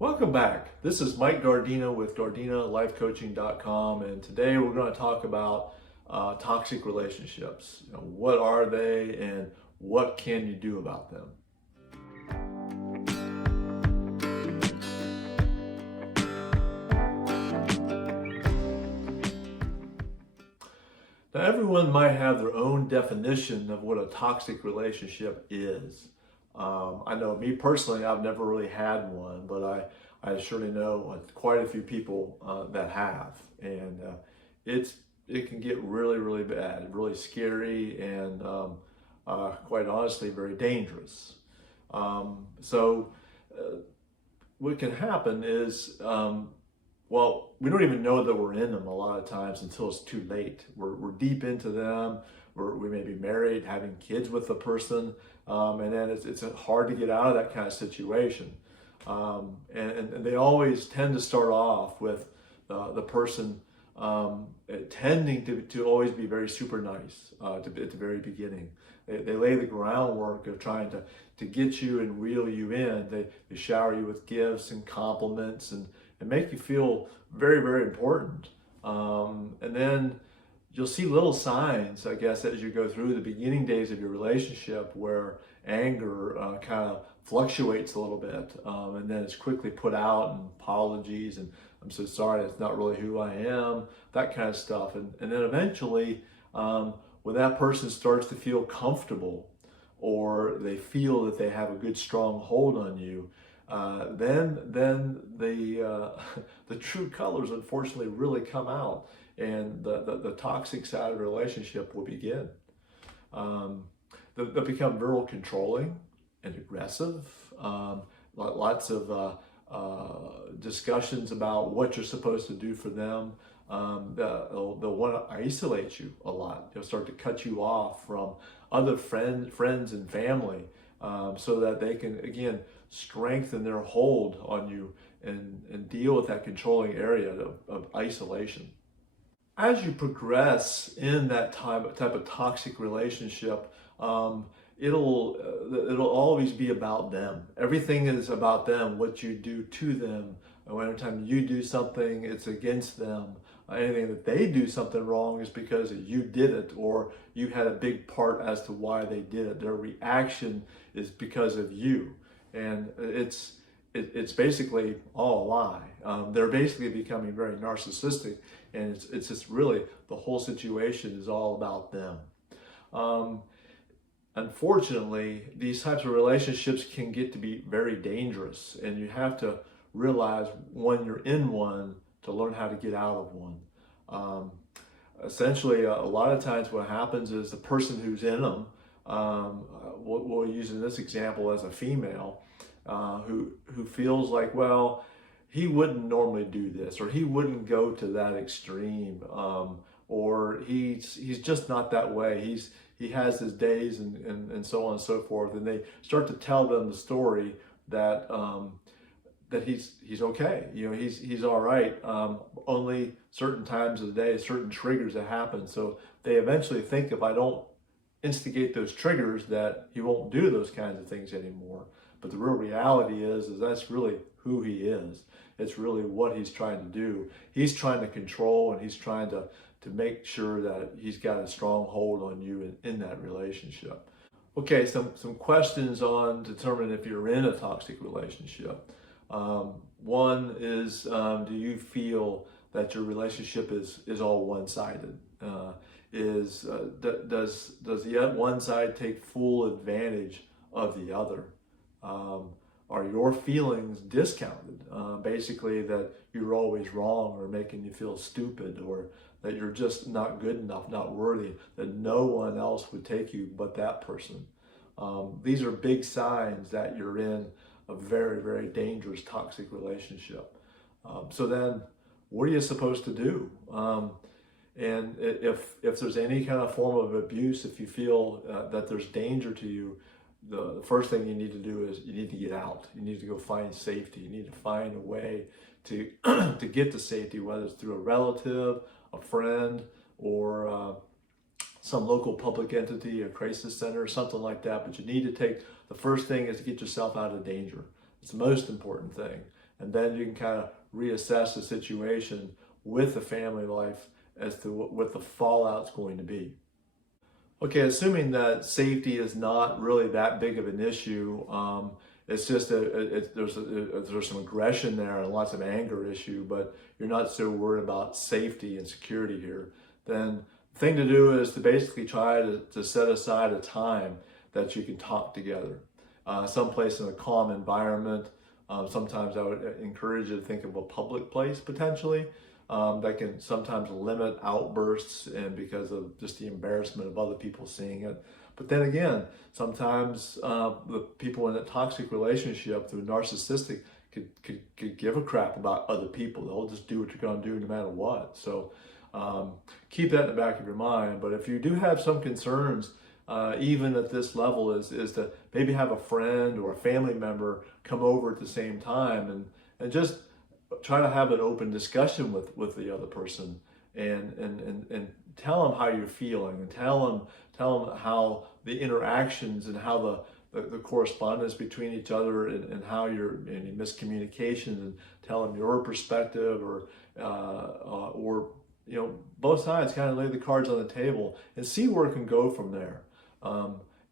Welcome back. This is Mike Gardina with GardinaLifeCoaching.com, and today we're going to talk about toxic relationships. What are they, and what can you do about them? Now, everyone might have their own definition of what a toxic relationship is. I know me personally, I've never really had one, but I surely know quite a few people that have. And it can get really, really bad, really scary, and quite honestly, very dangerous. So what can happen is well, we don't even know that we're in them a lot of times until it's too late. We're deep into them. We may be married, having kids with the person, and then it's hard to get out of that kind of situation. And they always tend to start off with the person tending to always be very super nice at the very beginning. They lay the groundwork of trying to get you and reel you in. They shower you with gifts and compliments and make you feel very, very important. And then you'll see little signs, I guess, as you go through the beginning days of your relationship where anger kind of fluctuates a little bit. And then it's quickly put out in apologies and I'm so sorry, that's not really who I am, that kind of stuff. And then eventually, when that person starts to feel comfortable or they feel that they have a good strong hold on you, then the the true colors unfortunately really come out, and the toxic side of the relationship will begin. They'll become very controlling and aggressive. Lots of discussions about what you're supposed to do for them. They'll want to isolate you a lot. They'll start to cut you off from other friends and family, so that they can again strengthen their hold on you and deal with that controlling area of isolation. As you progress in that type of toxic relationship, it'll always be about them. Everything is about them. What you do to them. And every time you do something, it's against them. Anything that they do something wrong is because you did it, or you had a big part as to why they did it. Their reaction is because of you, and it's basically all a lie. They're basically becoming very narcissistic, and it's just really the whole situation is all about them. Unfortunately, these types of relationships can get to be very dangerous, and you have to realize when you're in one to learn how to get out of one. Essentially, a lot of times what happens is the person who's in them, we'll use in this example as a female, who feels like, well, he wouldn't normally do this, or he wouldn't go to that extreme, or he's just not that way. He has his days and so on and so forth, and they start to tell them the story that that he's okay, he's all right. Only certain times of the day, certain triggers that happen. So they eventually think if I don't instigate those triggers, that he won't do those kinds of things anymore. But the real reality is that's really who he is. It's really what he's trying to do. He's trying to control, and he's trying to make sure that he's got a strong hold on you in that relationship. Okay, some questions on determining if you're in a toxic relationship. One is, do you feel that your relationship is all one-sided? Does the one side take full advantage of the other? Are your feelings discounted? Basically that you're always wrong, or making you feel stupid, or that you're just not good enough, not worthy, that no one else would take you but that person. These are big signs that you're in a very, very dangerous toxic relationship. So then what are you supposed to do? And if there's any kind of form of abuse, if you feel that there's danger to you, the first thing you need to do is you need to get out. You need to go find safety. You need to find a way to to get to safety, whether it's through a relative, a friend, or some local public entity, a crisis center, something like that. But you need to the first thing is to get yourself out of danger. It's the most important thing. and then you can kind of reassess the situation with the family life as to what the fallout's going to be. Okay, assuming that safety is not really that big of an issue, it's just there's some aggression there and lots of anger issue, but you're not so worried about safety and security here. Then the thing to do is to basically try to set aside a time that you can talk together, someplace in a calm environment. Sometimes I would encourage you to think of a public place potentially. That can sometimes limit outbursts and because of just the embarrassment of other people seeing it. But then again, sometimes the people in a toxic relationship, through narcissistic, could give a crap about other people. They'll just do what you're going to do no matter what. So keep that in the back of your mind. But if you do have some concerns, even at this level, is to maybe have a friend or a family member come over at the same time and just try to have an open discussion with the other person and tell them how you're feeling, and tell them how the interactions and how the correspondence between each other and how you're any miscommunication, and tell them your perspective or both sides kind of lay the cards on the table and see where it can go from there.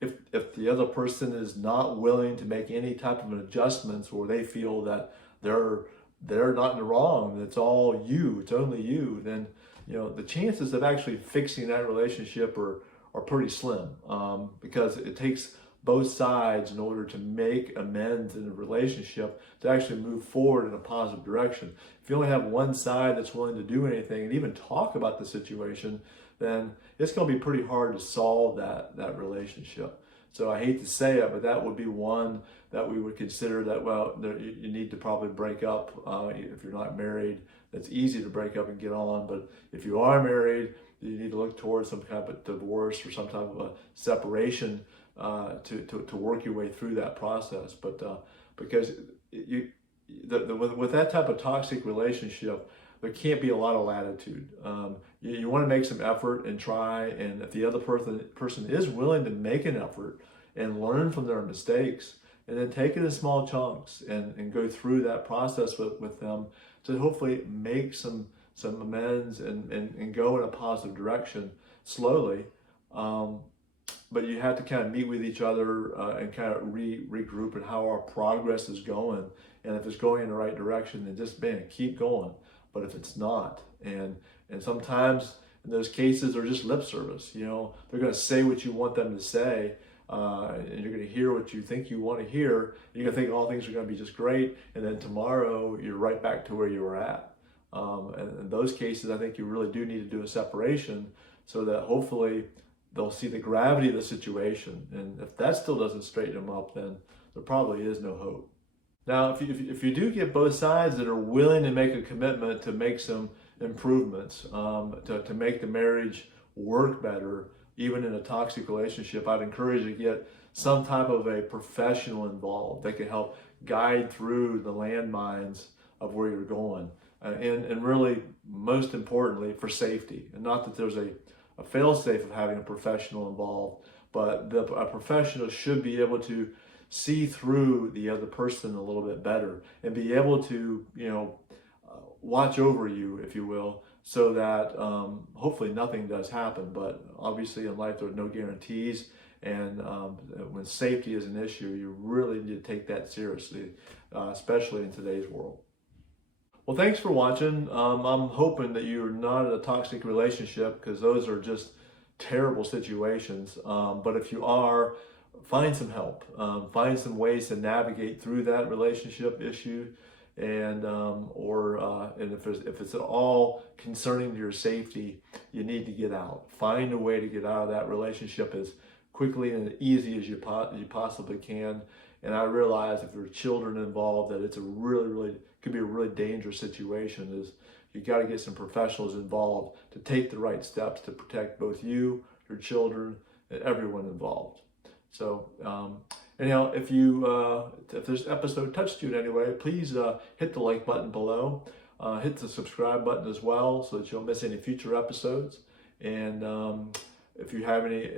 If the other person is not willing to make any type of adjustments, or they feel that they're not in the wrong, it's all you, it's only you, then the chances of actually fixing that relationship are pretty slim, because it takes both sides in order to make amends in a relationship to actually move forward in a positive direction. If you only have one side that's willing to do anything and even talk about the situation, then it's going to be pretty hard to solve that relationship. So I hate to say it, but that would be one that we would consider that, you need to probably break up. If you're not married, it's easy to break up and get on. But if you are married, you need to look towards some kind of divorce or some type of a separation to work your way through that process. But because with that type of toxic relationship, there can't be a lot of latitude. You want to make some effort and try, and if the other person is willing to make an effort and learn from their mistakes, and then take it in small chunks and go through that process with them to hopefully make some amends and go in a positive direction slowly. But you have to kind of meet with each other and kind of regroup and how our progress is going. And if it's going in the right direction, then just keep going. But if it's not, and sometimes in those cases they're just lip service, they're going to say what you want them to say, and you're going to hear what you think you want to hear. You're going to think all things are going to be just great, and then tomorrow you're right back to where you were at. And in those cases, I think you really do need to do a separation so that hopefully they'll see the gravity of the situation. And if that still doesn't straighten them up, then there probably is no hope. Now, if you do get both sides that are willing to make a commitment to make some improvements, to make the marriage work better, even in a toxic relationship, I'd encourage you to get some type of a professional involved that can help guide through the landmines of where you're going. And really, most importantly, for safety. And not that there's a fail-safe of having a professional involved, but a professional should be able to see through the other person a little bit better and be able to, watch over you, if you will, so that hopefully nothing does happen. But obviously in life, there are no guarantees. And when safety is an issue, you really need to take that seriously, especially in today's world. Well, thanks for watching. I'm hoping that you're not in a toxic relationship, because those are just terrible situations. But if you are, find some help. Find some ways to navigate through that relationship issue, and if it's at all concerning your safety, you need to get out. Find a way to get out of that relationship as quickly and easy as you possibly can. And I realize if there are children involved, that it's could be a really dangerous situation. Is you got to get some professionals involved to take the right steps to protect both you, your children, and everyone involved. So anyhow, if this episode touched you in any way, please hit the like button below. Hit the subscribe button as well, so that you don't miss any future episodes. And if you have any,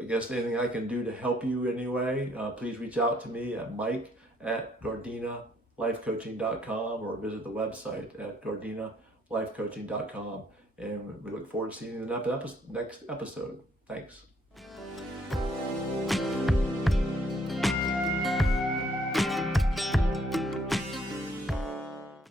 anything I can do to help you anyway, please reach out to me at mike@gardena.com. gardinalifecoaching.com or visit the website at gardinalifecoaching.com. And we look forward to seeing you in the next episode. Thanks.